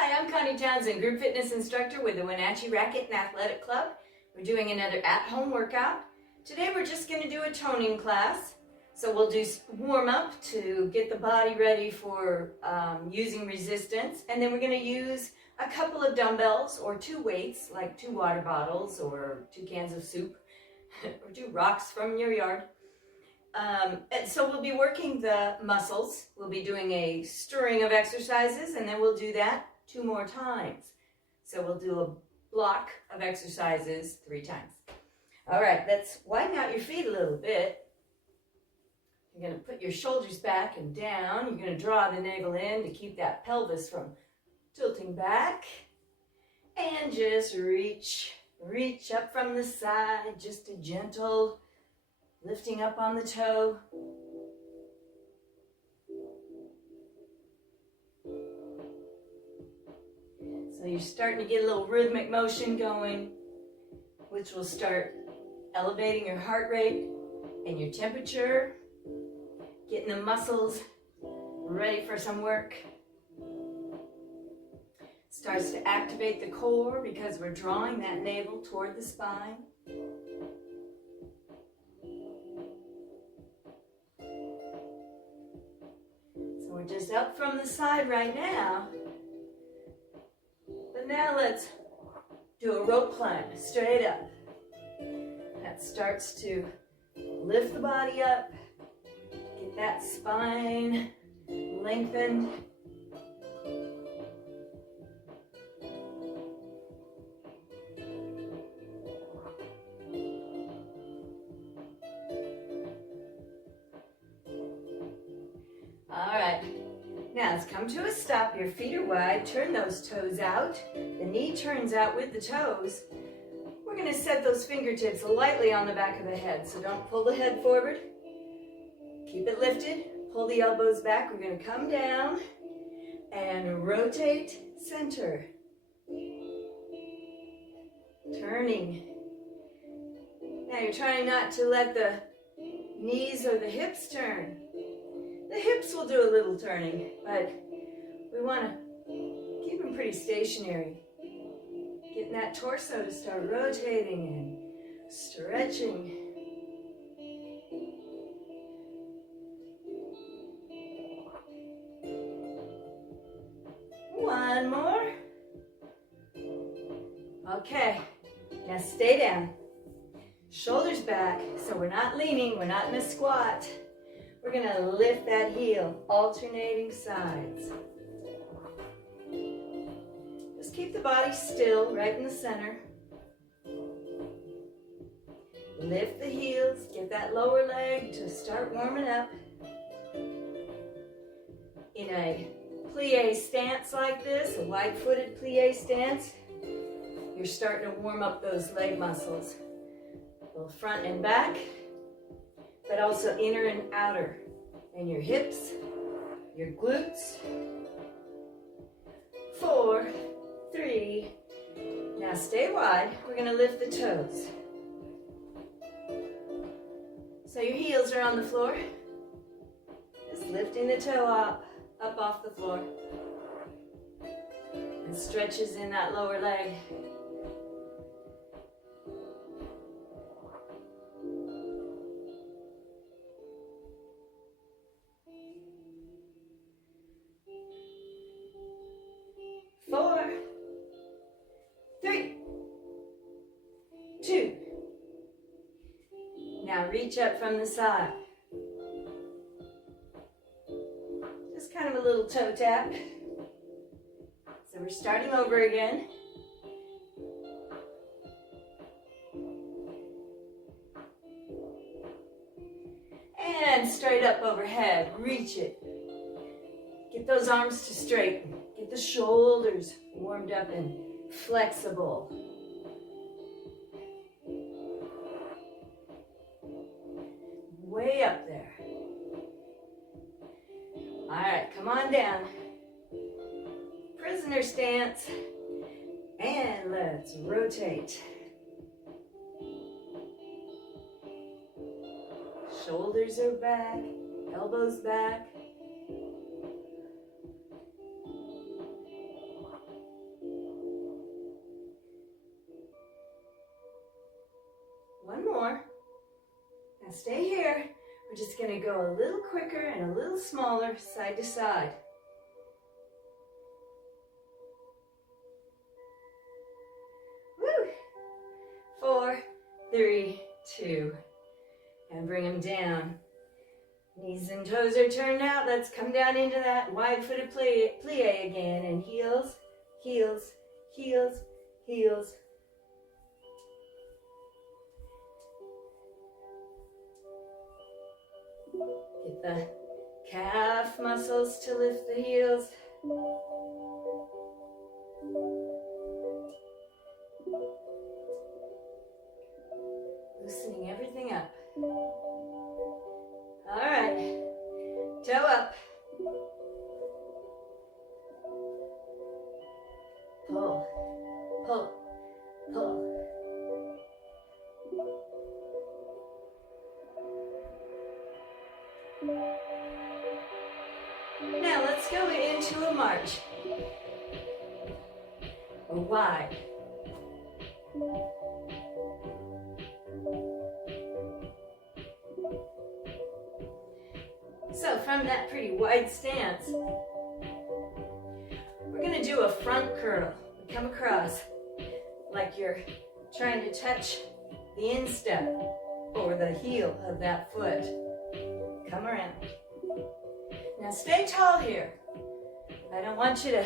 Hi, I'm Connie Townsend, group fitness instructor with the Wenatchee Racquet Athletic Club. We're doing another at-home workout. Today we're just going to do a toning class. So we'll do warm up to get the body ready for using resistance. And then we're going to use a couple of dumbbells or 2 weights, like 2 water bottles or 2 cans of soup or 2 rocks from your yard. And so we'll be working the muscles. We'll be doing a stirring of exercises, and then we'll do that 2 more times. So we'll do a block of exercises 3 times. All right, let's widen out your feet a little bit. You're going to put your shoulders back and down. You're going to draw the navel in to keep that pelvis from tilting back. And just reach up from the side, just a gentle lifting up on the toe. So you're starting to get a little rhythmic motion going, which will start elevating your heart rate and your temperature, getting the muscles ready for some work. Starts to activate the core because we're drawing that navel toward the spine. So we're just up from the side right now. But now let's do a rope climb straight up. That starts to lift the body up, get that spine lengthened. Now let's come to a stop. Your feet are wide. Turn those toes out. The knee turns out with the toes. We're going to set those fingertips lightly on the back of the head. So don't pull the head forward. Keep it lifted. Pull the elbows back. We're going to come down and rotate center. Turning. Now you're trying not to let the knees or the hips turn. The hips will do a little turning, but we want to keep them pretty stationary. Getting that torso to start rotating and stretching. One more. Okay, now stay down. Shoulders back, so we're not leaning, we're not in a squat. We're going to lift that heel, alternating sides. Just keep the body still, right in the center. Lift the heels, get that lower leg to start warming up. In a plie stance like this, a wide-footed plie stance, you're starting to warm up those leg muscles, both front and back, but also inner and outer, and your hips, your glutes. 4, 3, now stay wide. We're going to lift the toes. So your heels are on the floor. Just lifting the toe up off the floor. And stretches in that lower leg. Now reach up from the side. Just kind of a little toe tap. So we're starting over again. And straight up overhead. Reach it. Get those arms to straighten. Get the shoulders warmed up and flexible. Way up there. All right, come on down. Prisoner stance. And let's rotate. Shoulders are back, elbows back. Now stay here. We're just going to go a little quicker and a little smaller side to side. Woo! 4, 3, 2, and bring them down. Knees and toes are turned out. Let's come down into that wide-footed plie again, and heels, heels, heels, heels. Get the calf muscles to lift the heels. Loosening everything up. All right, toe up. Pull, pull, pull. Now let's go into a march. Or wide. So from that pretty wide stance, we're going to do a front curl. Come across like you're trying to touch the instep or the heel of that foot. Come around. Now stay tall here. I don't want you to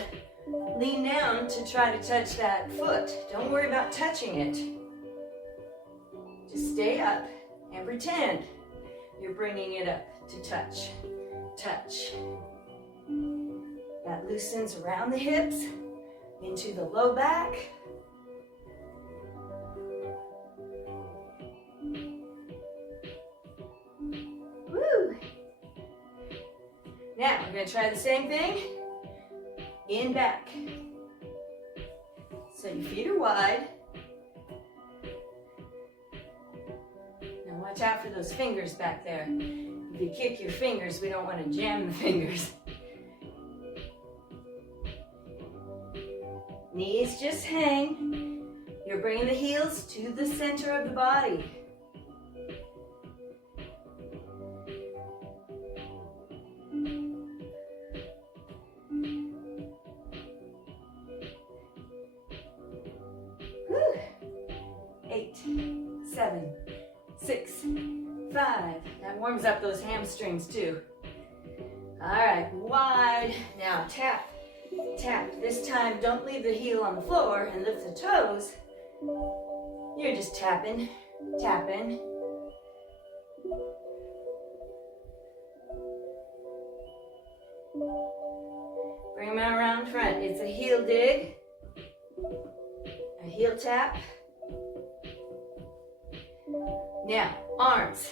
lean down to try to touch that foot. Don't worry about touching it. Just stay up and pretend you're bringing it up to touch. Touch. That loosens around the hips, into the low back. Woo! Now, we're going to try the same thing in back. So your feet are wide. Now watch out for those fingers back there. If you kick your fingers, we don't want to jam the fingers. Knees just hang. You're bringing the heels to the center of the body. Whew. 8, 7, 6, 5. That warms up those hamstrings too. All right, wide. Now tap. Tap. This time, don't leave the heel on the floor and lift the toes. You're just tapping, tapping. Bring them out around front. It's a heel dig, a heel tap. Now, arms.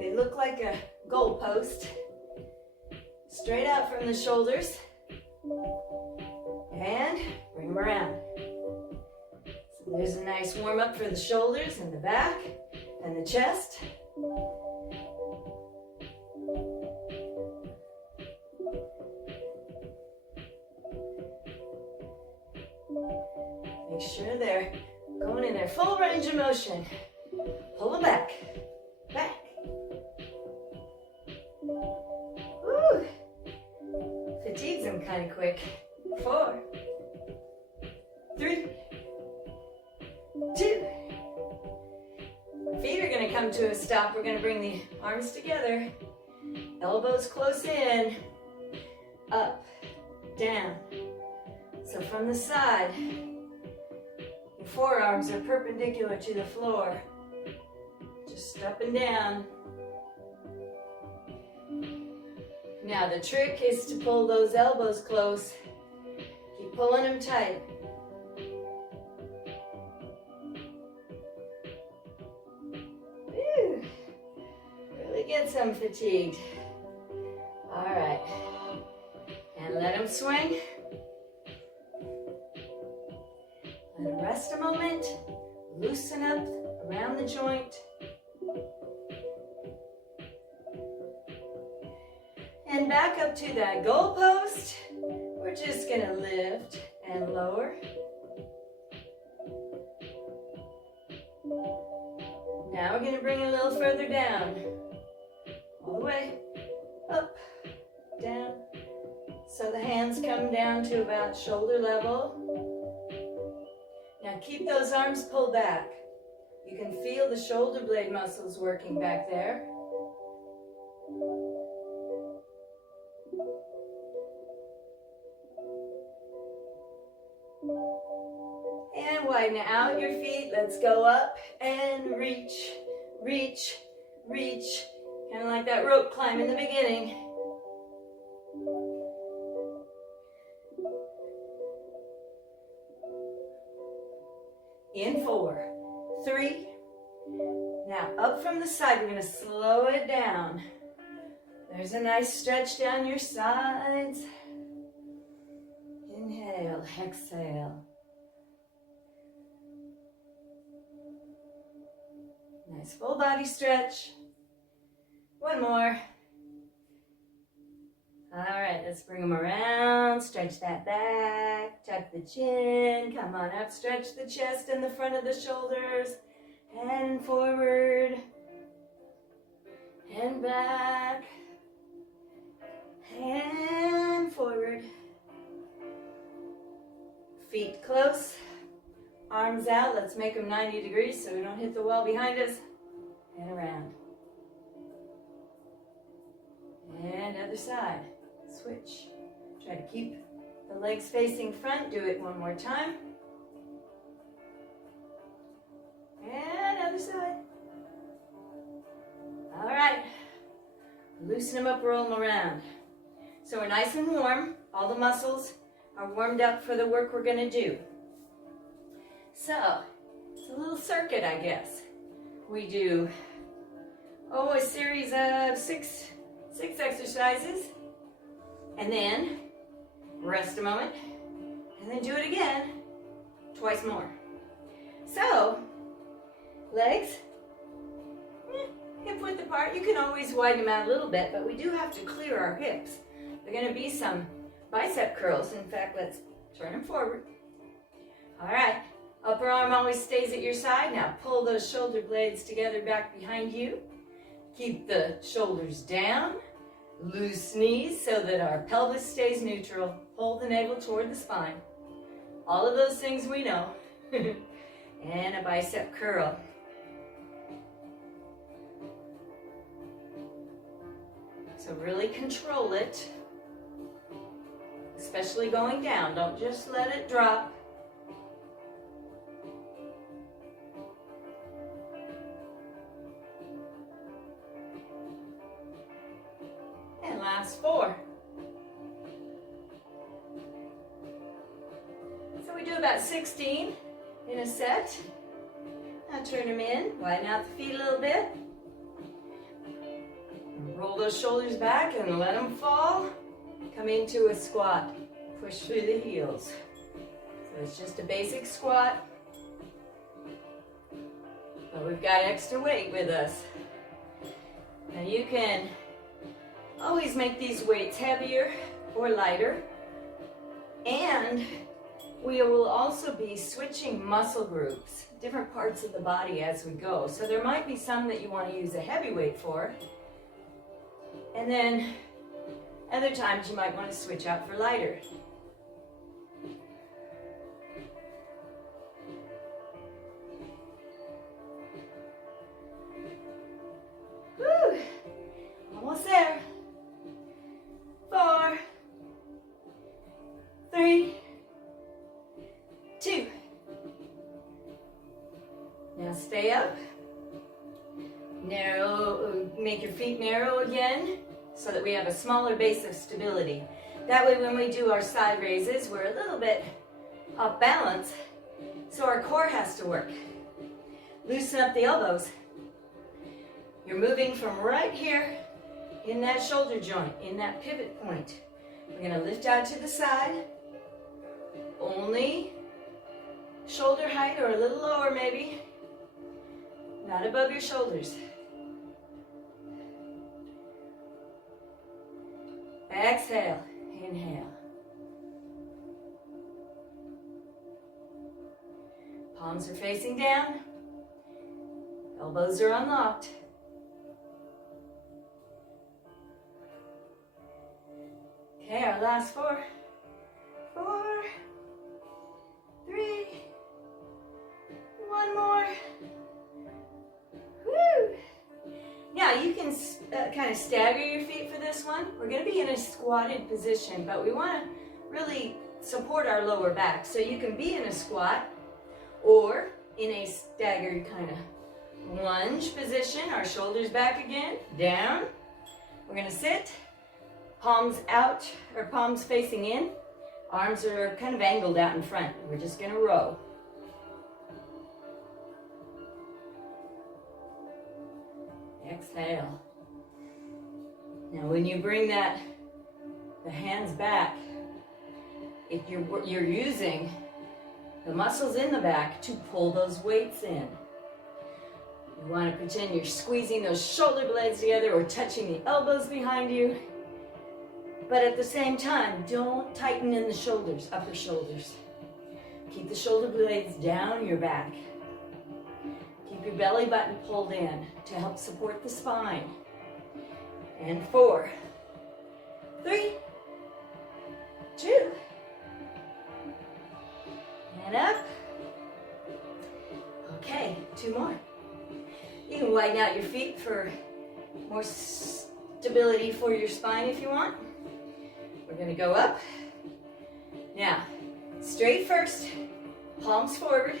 They look like a goalpost. Straight out from the shoulders. And bring them around. So there's a nice warm up for the shoulders and the back and the chest. Make sure they're going in their full range of motion. Pull them back. Back. Woo. Fatigues them kind of quick. 4, 3, 2. Feet are going to come to a stop. We're going to bring the arms together. Elbows close in. Up. Down. So from the side, your forearms are perpendicular to the floor. Just up and down. Now the trick is to pull those elbows close. Keep pulling them tight. Whew. Really get some fatigued. All right. And let them swing. Let them rest a moment. Loosen up around the joint. And back up to that goalpost. We're just going to lift and lower. Now we're going to bring it a little further down. All the way up, down. So the hands come down to about shoulder level. Now keep those arms pulled back. You can feel the shoulder blade muscles working back there. And widen out your feet. Let's go up and reach, reach, reach. Kind of like that rope climb in the beginning. In 4, 3. Now up from the side, we're going to slow it down. There's a nice stretch down your sides. Inhale, exhale. Nice full body stretch. One more. All right, let's bring them around. Stretch that back. Tuck the chin. Come on up. Stretch the chest and the front of the shoulders. And forward. And back. And forward. Feet close. Arms out. Let's make them 90 degrees so we don't hit the wall behind us. And around. And other side. Switch. Try to keep the legs facing front. Do it one more time. And other side. All right. Loosen them up, roll them around. So we're nice and warm. All the muscles are warmed up for the work we're going to do. So, it's a little circuit, I guess. We do, a series of six exercises. And then rest a moment. And then do it again twice more. So, legs, hip width apart. You can always widen them out a little bit, but we do have to clear our hips. There are going to be some bicep curls. In fact, let's turn them forward. All right. Upper arm always stays at your side. Now pull those shoulder blades together back behind you. Keep the shoulders down. Loose knees so that our pelvis stays neutral. Hold the navel toward the spine. All of those things we know. And a bicep curl. So really control it. Especially going down. Don't just let it drop. And last 4. So we do about 16 in a set. Now turn them in, widen out the feet a little bit. Roll those shoulders back and let them fall. Come into a squat. Push through the heels. So it's just a basic squat. But we've got extra weight with us. Now you can always make these weights heavier or lighter. And we will also be switching muscle groups, different parts of the body as we go. So there might be some that you want to use a heavy weight for. And then other times you might want to switch out for lighter. Woo! Almost there. 4, 3, 2. Now stay up. Narrow, make your feet narrow again so that we have a smaller base of stability. That way when we do our side raises, we're a little bit off balance, so our core has to work. Loosen up the elbows. You're moving from right here in that shoulder joint, in that pivot point. We're going to lift out to the side. Only shoulder height or a little lower maybe. Not above your shoulders. Exhale, inhale. Palms are facing down. Elbows are unlocked. Okay, our last 4. 4, 3, 1 more. Woo! Now you can kind of stagger your feet for this one. We're going to be in a squatted position, but we want to really support our lower back. So you can be in a squat or in a staggered kind of lunge position. Our shoulders back again, down. We're going to sit, palms out or palms facing in. Arms are kind of angled out in front. We're just going to row. Exhale. Now when you bring the hands back, if you're using the muscles in the back to pull those weights in. You want to pretend you're squeezing those shoulder blades together or touching the elbows behind you. But at the same time, don't tighten in the shoulders, upper shoulders. Keep the shoulder blades down your back. Keep your belly button pulled in to help support the spine. And 4, 3, 2, and up. Okay, 2 more. You can widen out your feet for more stability for your spine if you want. We're going to go up. Now, straight first, palms forward.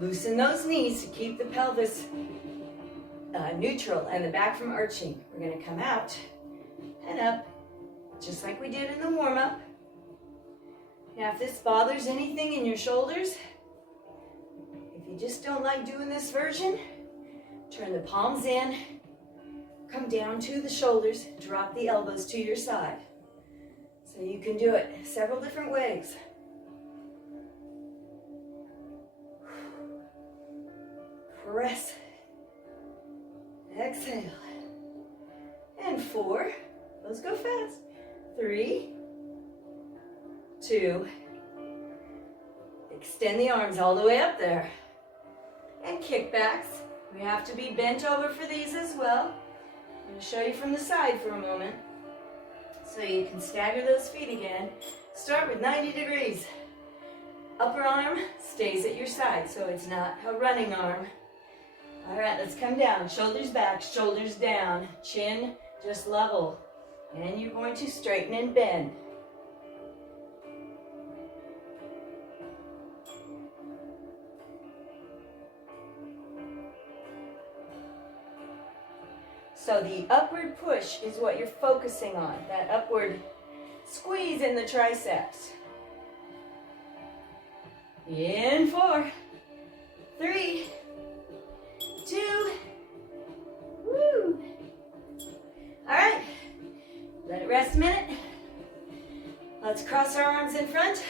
Loosen those knees to keep the pelvis neutral and the back from arching. We're going to come out and up, just like we did in the warm-up. Now, if this bothers anything in your shoulders, if you just don't like doing this version, turn the palms in, come down to the shoulders, drop the elbows to your side. So you can do it several different ways. Press. Exhale. And 4. Those go fast. 3, 2. Extend the arms all the way up there. And kickbacks. We have to be bent over for these as well. I'm going to show you from the side for a moment. So you can stagger those feet again. Start with 90 degrees. Upper arm stays at your side, so it's not a running arm. All right, let's come down. Shoulders back, shoulders down, chin just level. And you're going to straighten and bend. So the upward push is what you're focusing on, that upward squeeze in the triceps. In 4, 3, 2, woo. All right, let it rest a minute. Let's cross our arms in front,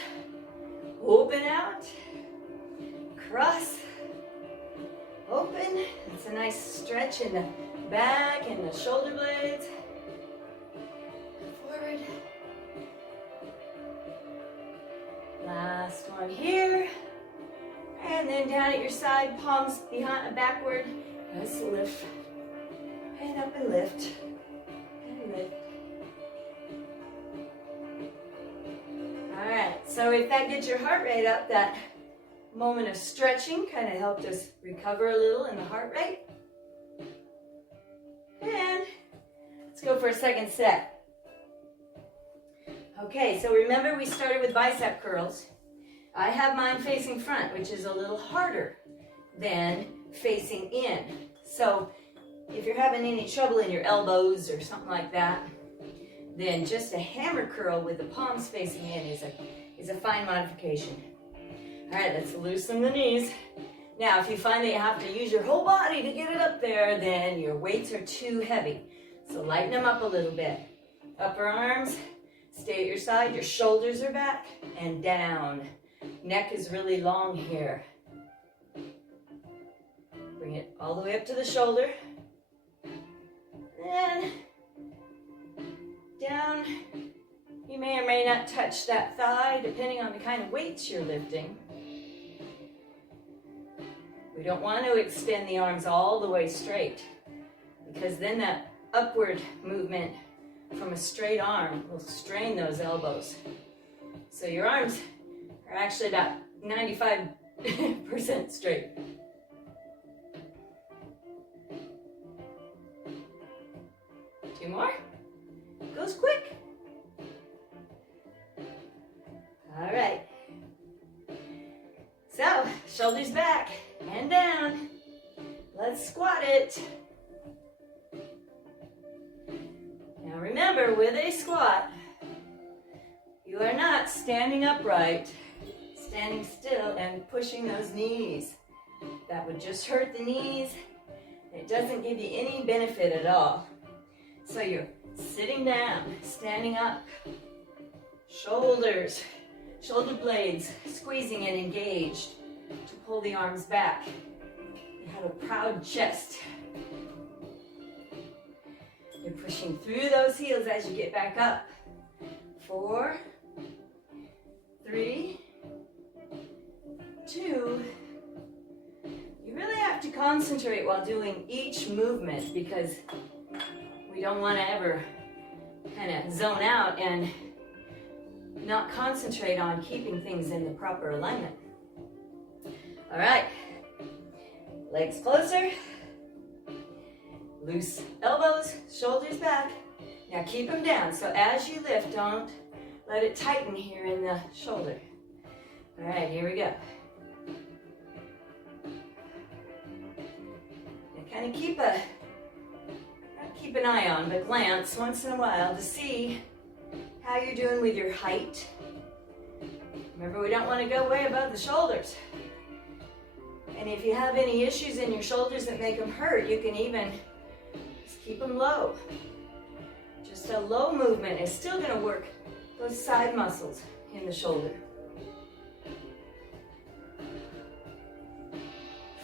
open out, cross, open. It's a nice stretch in the back and the shoulder blades. Forward. Last one here. And then down at your side, palms behind, backward. Let's lift. And up and lift. And lift. All right, so if that gets your heart rate up, that moment of stretching kind of helped us recover a little in the heart rate. And let's go for a second set. Okay, so remember we started with bicep curls. I have mine facing front, which is a little harder than facing in. So if you're having any trouble in your elbows or something like that, then just a hammer curl with the palms facing in is a fine modification. All right, let's loosen the knees. Now, if you find that you have to use your whole body to get it up there, then your weights are too heavy. So lighten them up a little bit. Upper arms, stay at your side, your shoulders are back, and down. Neck is really long here. Bring it all the way up to the shoulder. And down. You may or may not touch that thigh, depending on the kind of weights you're lifting. We don't want to extend the arms all the way straight, because then that upward movement from a straight arm will strain those elbows. So your arms are actually about 95% straight. Two more. Goes quick. All right. So, shoulders back and down. Let's squat it. Now remember, with a squat, you are not standing upright, standing still and pushing those knees. That would just hurt the knees. It doesn't give you any benefit at all. So you're sitting down, standing up, shoulders, shoulder blades squeezing and engaged to pull the arms back. You have a proud chest. You're pushing through those heels as you get back up. 4, 3, 2. You really have to concentrate while doing each movement, because we don't want to ever kind of zone out and not concentrate on keeping things in the proper alignment. All right, legs closer, loose elbows, shoulders back. Now keep them down, so as you lift, don't let it tighten here in the shoulder. All right, here we go. And kind of keep an eye on, but glance once in a while to see how you're doing with your height. Remember, we don't want to go way above the shoulders. And if you have any issues in your shoulders that make them hurt, you can even just keep them low. Just a low movement is still going to work those side muscles in the shoulder.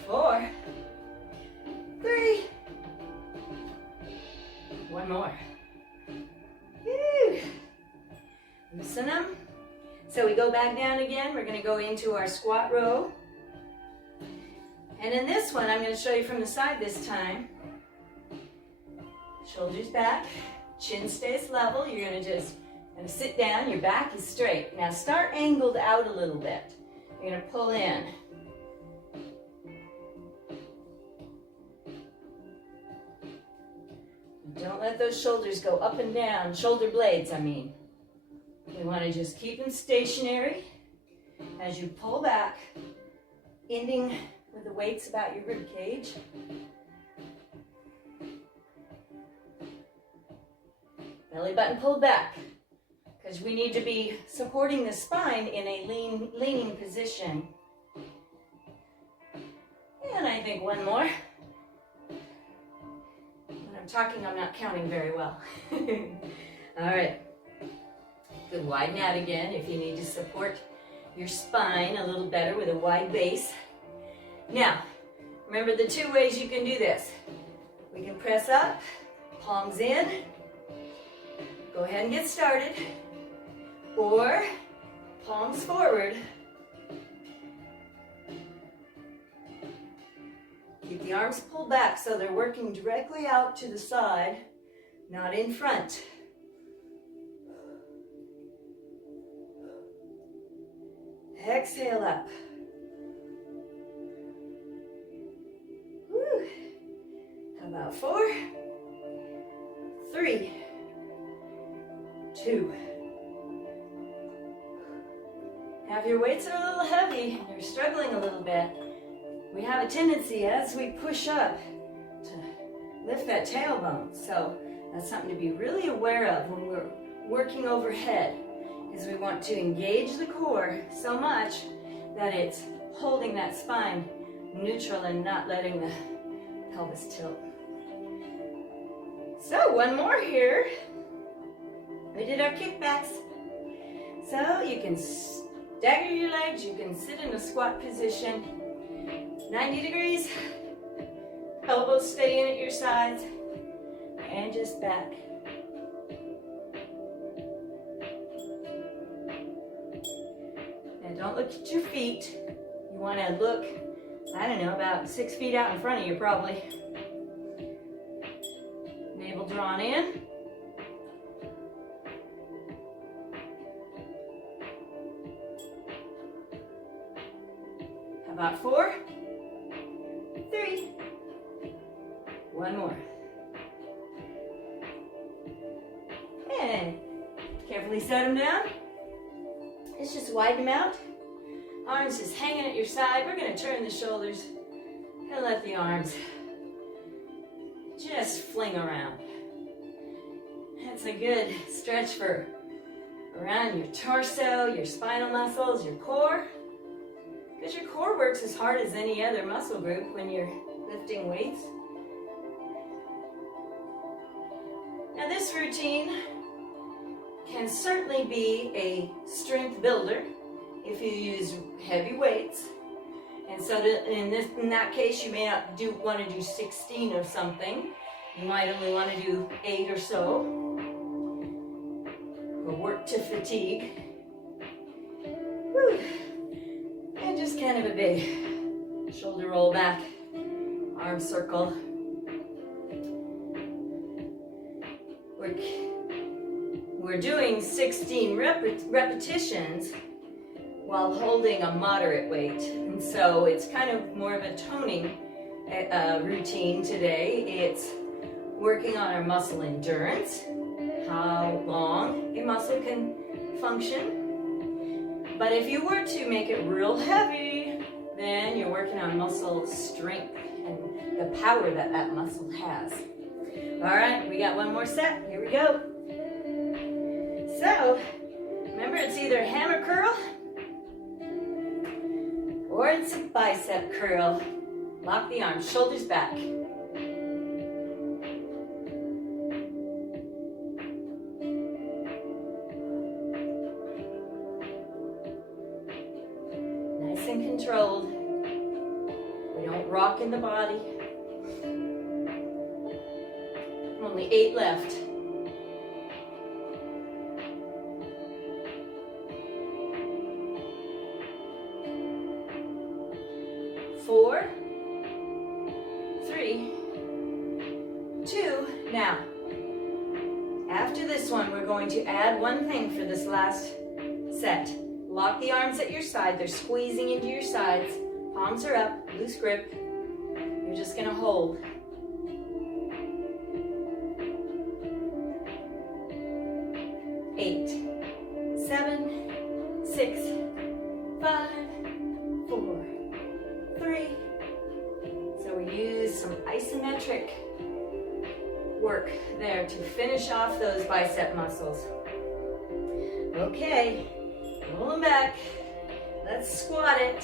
4, 3. One more. Woo. Loosen them. So we go back down again. We're going to go into our squat row. And in this one, I'm going to show you from the side this time. Shoulders back, chin stays level. You're going to sit down. Your back is straight. Now start angled out a little bit. You're going to pull in. Don't let those shoulders go up and down, shoulder blades, I mean. We want to just keep them stationary as you pull back, ending with the weights about your rib cage. Belly button pulled back, because we need to be supporting the spine in a leaning position. And I think one more. I'm talking, I'm not counting very well. All right. Good, widen out again if you need to support your spine a little better with a wide base. Now, remember the two ways you can do this. We can press up, palms in, go ahead and get started, or palms forward. Keep the arms pulled back so they're working directly out to the side, not in front. Exhale up. Woo. How about 4, 3, 2. Now if your weights are a little heavy and you're struggling a little bit, we have a tendency as we push up to lift that tailbone. So that's something to be really aware of when we're working overhead, is we want to engage the core so much that it's holding that spine neutral and not letting the pelvis tilt. So one more here. We did our kickbacks. So you can stagger your legs, you can sit in a squat position, 90 degrees, elbows stay in at your sides, and just back. And don't look at your feet. You want to look I don't know, about 6 feet out in front of you probably. Navel drawn in. How about 4, 3, 1 more. And carefully set them down. Let's just widen them out. Arms just hanging at your side. We're going to turn the shoulders and let the arms just fling around. That's a good stretch for around your torso, your spinal muscles, your core. Because your core works as hard as any other muscle group when you're lifting weights. Now this routine can certainly be a strength builder if you use heavy weights. And so in that case, you may not want to do 16 or something. You might only want to do 8 or so, or work to fatigue. Whew. And just kind of a big shoulder roll back, arm circle. We're doing 16 repetitions while holding a moderate weight. And so it's kind of more of a toning routine today. It's working on our muscle endurance, how long a muscle can function. But if you were to make it real heavy, then you're working on muscle strength and the power that that muscle has. All right, we got one more set. Here we go. So, remember it's either a hammer curl or it's a bicep curl. Lock the arms, shoulders back. Nice and controlled. We don't rock in the body. Only 8 left. 4, 3, 2. Now, after this one, we're going to add one thing for this last set. Lock the arms at your side. They're squeezing into your sides. Palms are up, loose grip. You're just going to hold. 8, 7, 6, 5, 4, 3. So we use some isometric work there to finish off those bicep muscles. Okay, roll them back. Let's squat it.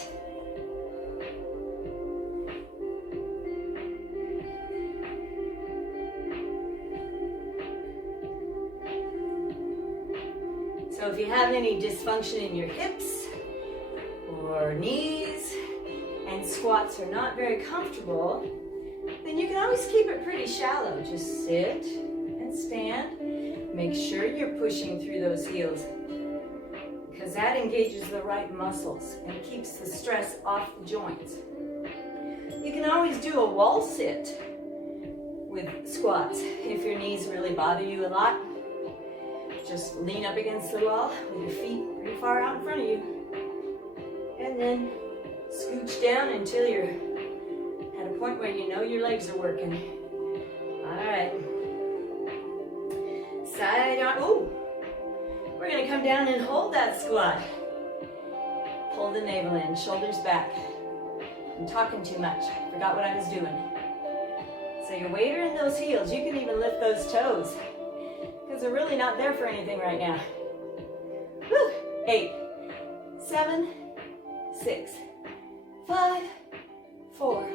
So if you have any dysfunction in your hips or knees and squats are not very comfortable, then you can always keep it pretty shallow. Just sit and stand. Make sure you're pushing through those heels because that engages the right muscles and keeps the stress off the joints. You can always do a wall sit with squats if your knees really bother you a lot. Just lean up against the wall with your feet pretty far out in front of you. And then scooch down until you're at a point where you know your legs are working. All right. Side arm. Oh, we're going to come down and hold that squat. Pull the navel in, shoulders back. I'm talking too much. Forgot what I was doing. So your weight are in those heels. You can even lift those toes, because they're really not there for anything right now. Woo. 8, 7, 6, 5, 4,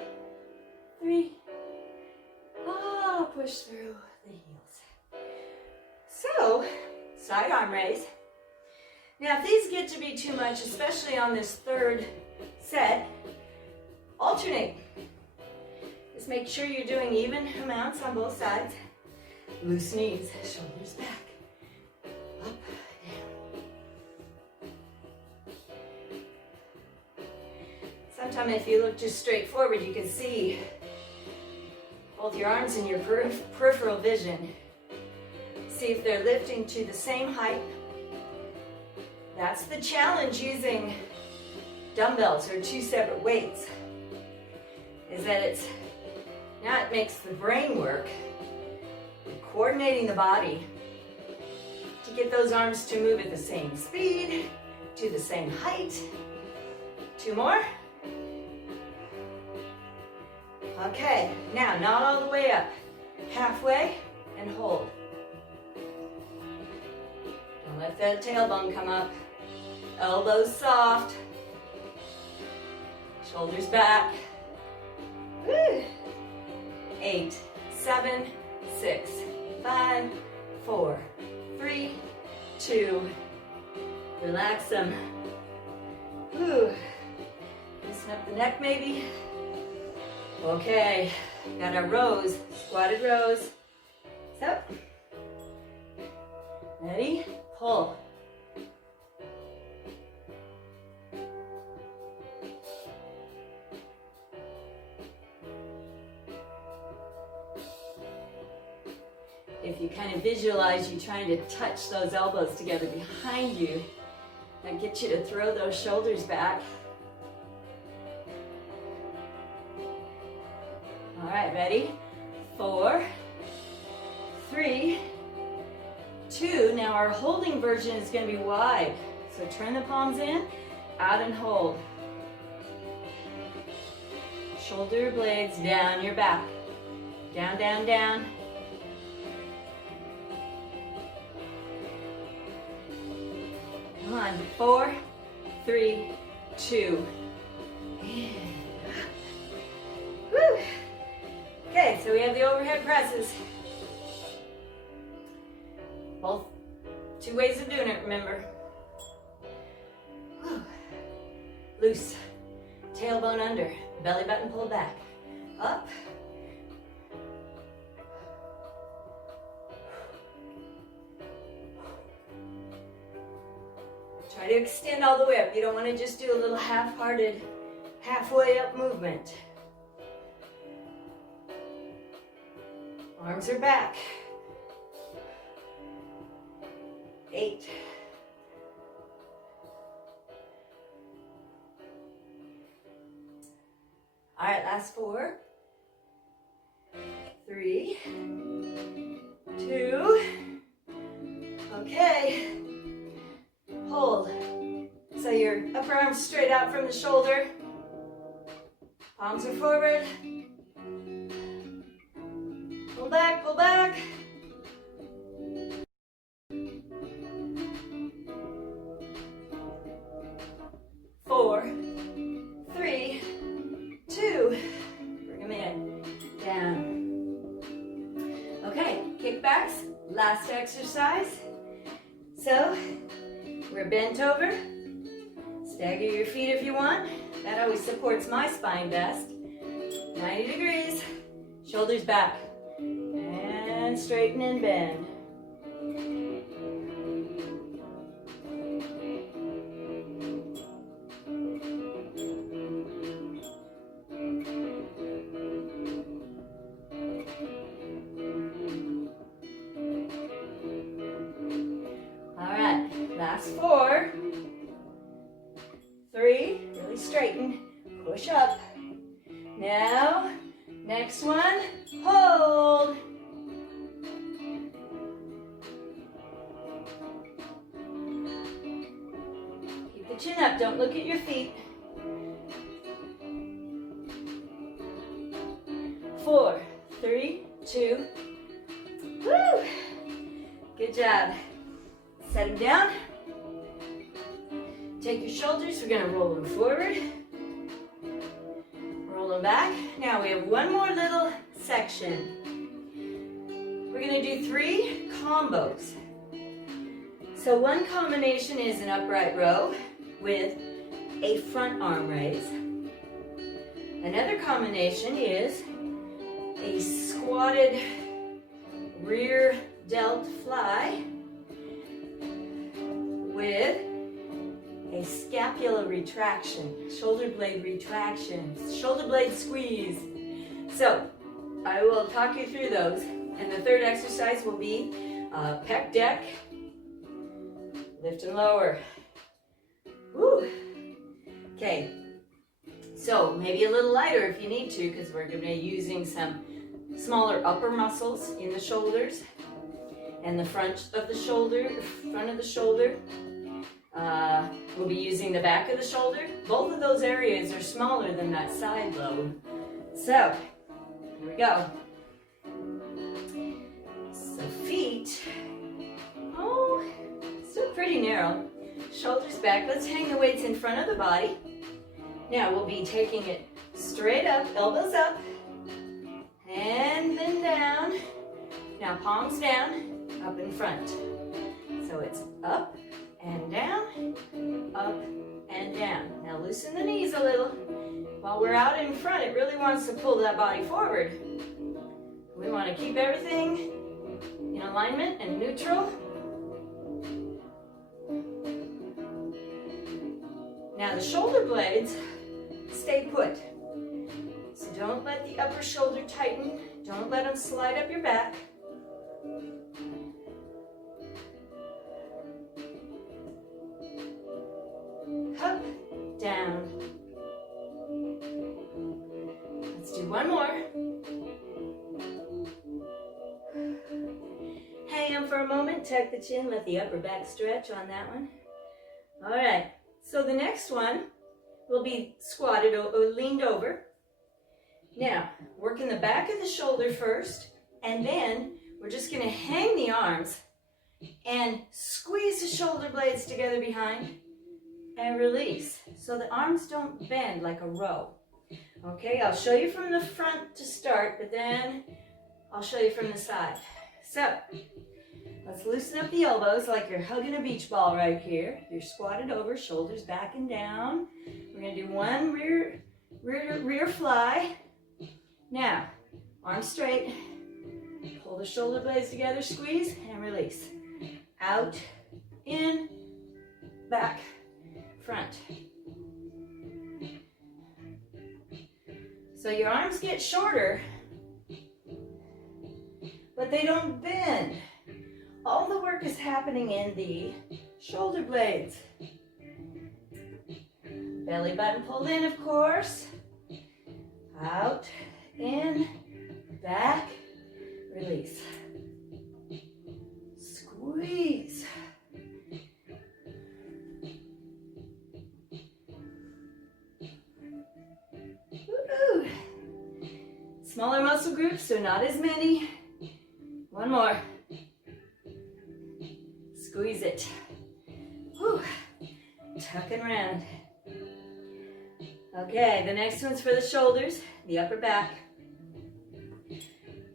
3. Push through the heels. So, side arm raise. Now, if these get to be too much, especially on this third set, alternate. Just make sure you're doing even amounts on both sides. Loose knees, shoulders back, up, down. Sometimes if you look just straight forward, you can see both your arms in your peripheral vision. See if they're lifting to the same height. That's the challenge using dumbbells or two separate weights, is that it makes the brain work, coordinating the body to get those arms to move at the same speed, to the same height. Two more. Okay, now not all the way up. Halfway and hold. Don't let that tailbone come up. Elbows soft. Shoulders back. Woo. 8, 7, 6, 5, 4, 3, 2. Relax them. Woo. Loosen up the neck maybe. Okay, got our rows, squatted rows. So, ready? Pull. If you kind of visualize you trying to touch those elbows together behind you, that gets you to throw those shoulders back. All right, ready? 4, 3, 2. Now our holding version is going to be wide. So turn the palms in, out and hold. Shoulder blades down your back. Down, down, down. Come on, 4, 3, 2. Woo! Okay, so we have the overhead presses. Both two ways of doing it, remember. Whew. Loose. Tailbone under. Belly button pulled back. Up. Try to extend all the way up. You don't want to just do a little half-hearted, halfway up movement. Arms are back. 8. All right, last 4. 3, 2. Okay. Hold. So your upper arm's straight out from the shoulder. Palms are forward. Pull back, pull back. 4, 3, 2. Bring them in. Down. Okay, kickbacks. Last exercise. So, we're bent over. Stagger your feet if you want. That always supports my spine best. 90 degrees. Shoulders back. And straighten and bend. All right, last 4. 3, really straighten. Push up. Now, next one, hold. Keep the chin up, don't look at your feet. 4, 3, 2. Woo! Good job. Set them down. Take your shoulders, we're gonna roll them forward. Roll them back. Now we have one more little section. We're gonna do 3 combos. So one combination is an upright row with a front arm raise. Another combination is a squatted rear delt fly with a scap scapula retraction, shoulder blade retraction, shoulder blade squeeze. So I will talk you through those. And the third exercise will be pec deck, lift and lower. Woo. Okay, so maybe a little lighter if you need to, because we're going to be using some smaller upper muscles in the shoulders and the front of the shoulder, we'll be using the back of the shoulder. Both of those areas are smaller than that side lobe. So, here we go. So feet, oh, still pretty narrow. Shoulders back. Let's hang the weights in front of the body. Now we'll be taking it straight up, elbows up, and then down. Now palms down, up in front. So it's up and down, up and down. Now loosen the knees a little. While we're out in front, it really wants to pull that body forward. We want to keep everything in alignment and neutral. Now the shoulder blades stay put. So don't let the upper shoulder tighten. Don't let them slide up your back. Up, down. Let's do one more. Hang for a moment, tuck the chin, let the upper back stretch on that one. All right, so the next one will be squatted or leaned over. Now, working the back of the shoulder first, and then we're just going to hang the arms and squeeze the shoulder blades together behind and release. So the arms don't bend like a row. Okay, I'll show you from the front to start, but then I'll show you from the side. So, let's loosen up the elbows like you're hugging a beach ball right here. You're squatted over, shoulders back and down. We're going to do one rear fly. Now, arms straight. Pull the shoulder blades together, squeeze, and release. Out, in, back, front. So your arms get shorter, but they don't bend. All the work is happening in the shoulder blades. Belly button pulled in, of course. Out, in, back, release. Squeeze. Woo-hoo. Smaller muscle groups, so not as many. One more. Squeeze it. Whew. Tuck and round. Okay, the next one's for the shoulders, the upper back.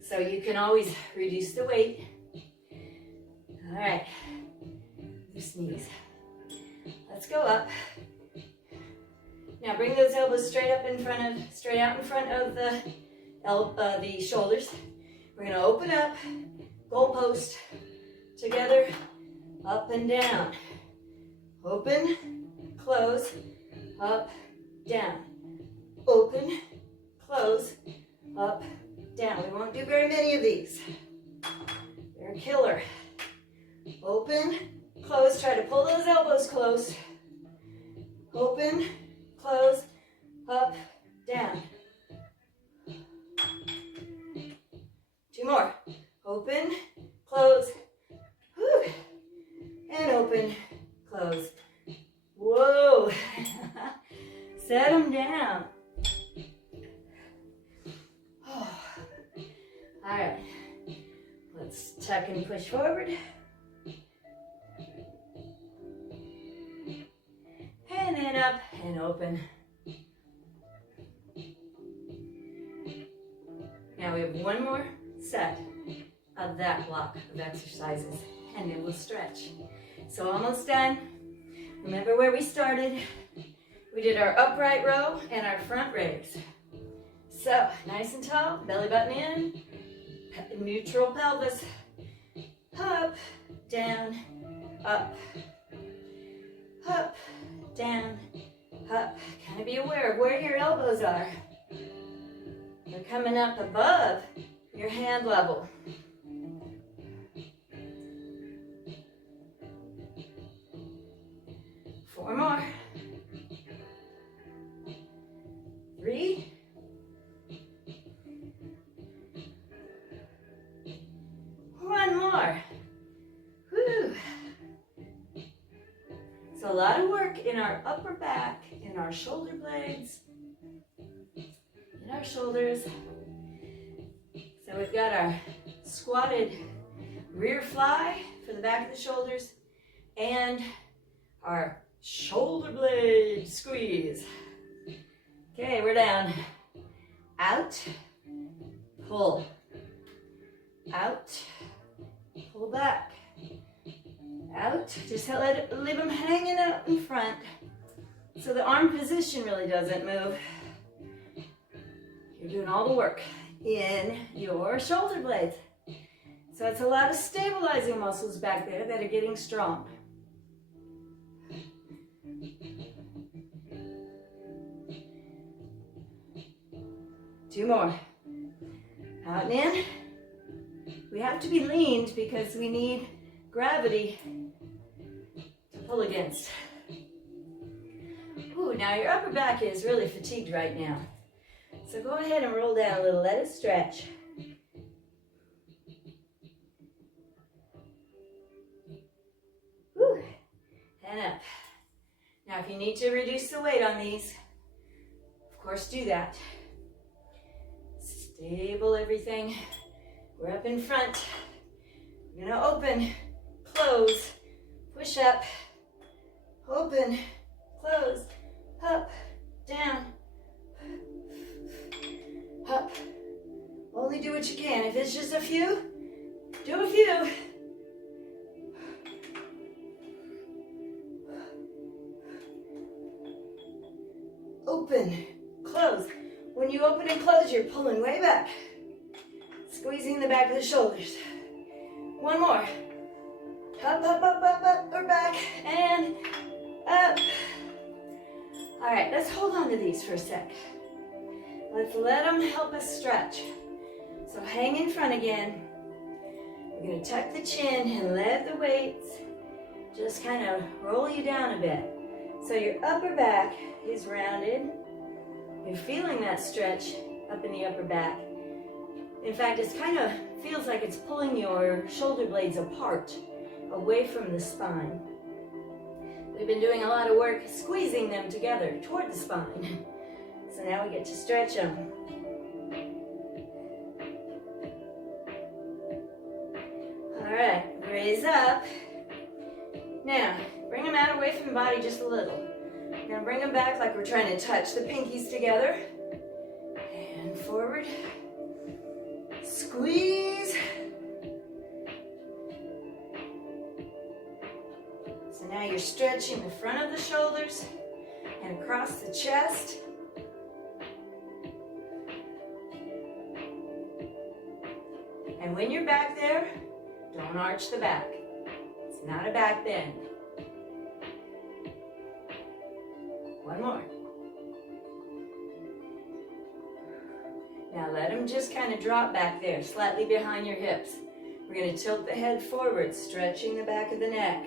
So you can always reduce the weight. All right, loose knees. Let's go up. Now bring those elbows straight out in front of the shoulders. We're gonna open up, goalpost, together, up and down. Open, close, up, down. Open, close, up, down. We won't do very many of these. They're a killer. Open, close, try to pull those elbows close. Open, close, up, down. Two more. Open, close, whew, and open, close. Whoa. Set them down. Oh. All right. Let's tuck and push forward. And then up and open. Now we have one more set of that block of exercises, and then we'll stretch. So almost done. Remember where we started? We did our upright row and our front raise. So nice and tall, belly button in, neutral pelvis, up, down, up, down, Up. Kind of be aware of where your elbows are. They're coming up above your hand level. 4 more. 3. 1 more. Whew. So a lot of work in our upper back, in our shoulder blades, in our shoulders. So we've got our squatted rear fly for the back of the shoulders and our shoulder blade squeeze. Okay, we're down. Out, pull. Out, pull back. Out, just leave them hanging out in front so the arm position really doesn't move. You're doing all the work in your shoulder blades. So it's a lot of stabilizing muscles back there that are getting strong. 2 more. Out and in. We have to be leaned because we need gravity to pull against. Ooh, now your upper back is really fatigued right now. So go ahead and roll down a little. Let it stretch. Whew. And up. Now if you need to reduce the weight on these, of course do that. Stable everything. We're up in front. We're gonna open, close, push up, open, close, up, down, up. Only do what you can. If it's just a few, do a few. Open, close. When you open and close, you're pulling way back. Squeezing the back of the shoulders. 1 more. Up, up, up, up, up, or back, and up. All right, let's hold on to these for a sec. Let's let them help us stretch. So hang in front again. We're gonna tuck the chin and let the weights just kind of roll you down a bit. So your upper back is rounded. You're feeling that stretch up in the upper back. In fact, it kind of feels like it's pulling your shoulder blades apart, away from the spine. We've been doing a lot of work squeezing them together toward the spine. So now we get to stretch them. All right, raise up. Now, bring them out away from the body just a little. We're gonna bring them back like we're trying to touch the pinkies together. And forward. Squeeze. So now you're stretching the front of the shoulders and across the chest. And when you're back there, don't arch the back. It's not a back bend. 1 more. Now let them just kind of drop back there, slightly behind your hips. We're going to tilt the head forward, stretching the back of the neck.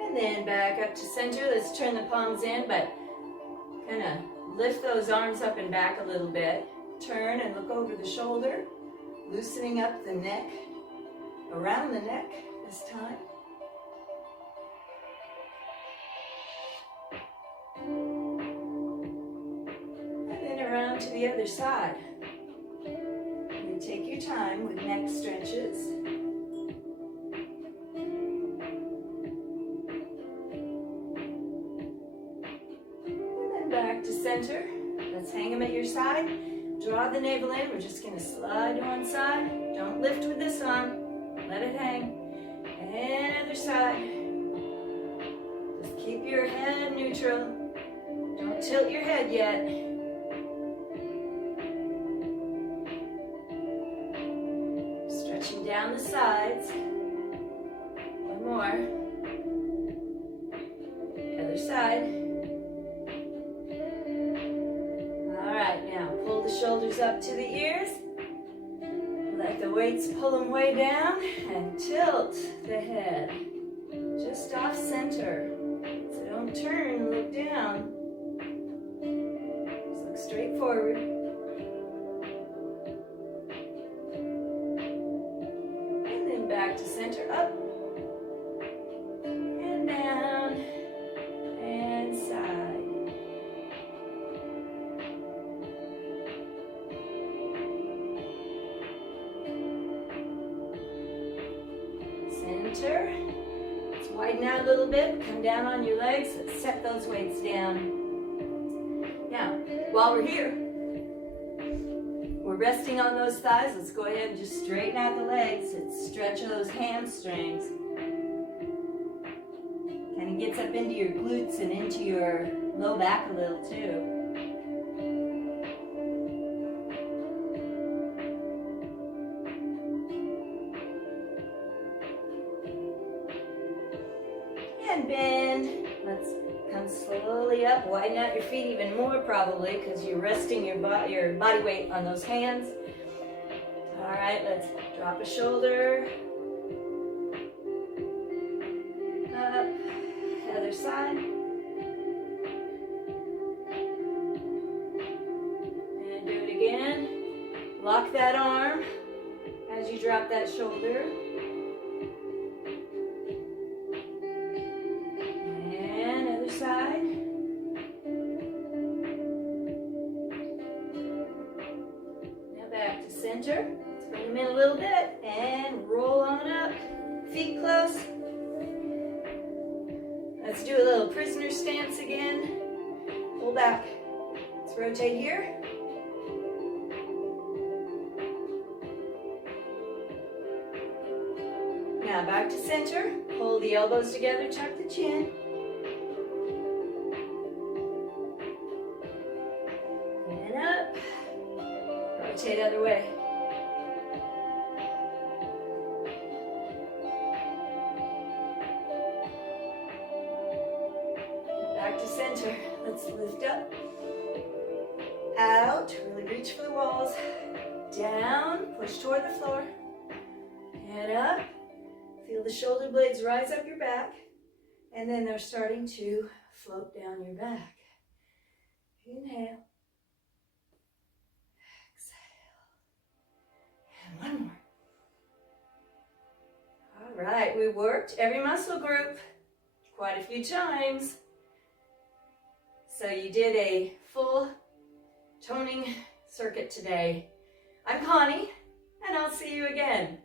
And then back up to center. Let's turn the palms in, but kind of lift those arms up and back a little bit. Turn and look over the shoulder, loosening up the neck, around the neck this time. And then around to the other side. And take your time with neck stretches. And then back to center. Let's hang them at your side. Draw the navel in. We're just going to slide to one side. Don't lift with this arm. Let it hang. And other side. Just keep your head neutral. Don't tilt your head yet. Other side. All right, now pull the shoulders up to the ears. Let the weights pull them way down and tilt the head just off center. So don't turn, look down. Just look straight forward. And then back to center, up and down and side. Center. Let's widen out a little bit. Come down on your legs. Let's set those weights down. Now, while we're here, we're resting on those thighs. Let's go ahead and just straighten out the legs. Let's stretch those hamstrings. Kind of gets up into your glutes and into your low back a little too. And bend. Let's come slowly up. Widen out your feet even more probably because you're resting your body weight on those hands. All right, let's drop a shoulder. Up. Other side. And do it again. Lock that arm as you drop that shoulder. Side. Now back to center. Let's bring them in a little bit and roll on up. Feet close. Let's do a little prisoner stance again. Pull back. Let's rotate here. Now back to center. Pull the elbows together, tuck the chin. Rotate other way. Back to center. Let's lift up. Out. Really reach for the walls. Down. Push toward the floor. And up. Feel the shoulder blades rise up your back. And then they're starting to float down your back. Inhale. One more. All right, we worked every muscle group quite a few times. So you did a full toning circuit today. I'm Connie, and I'll see you again.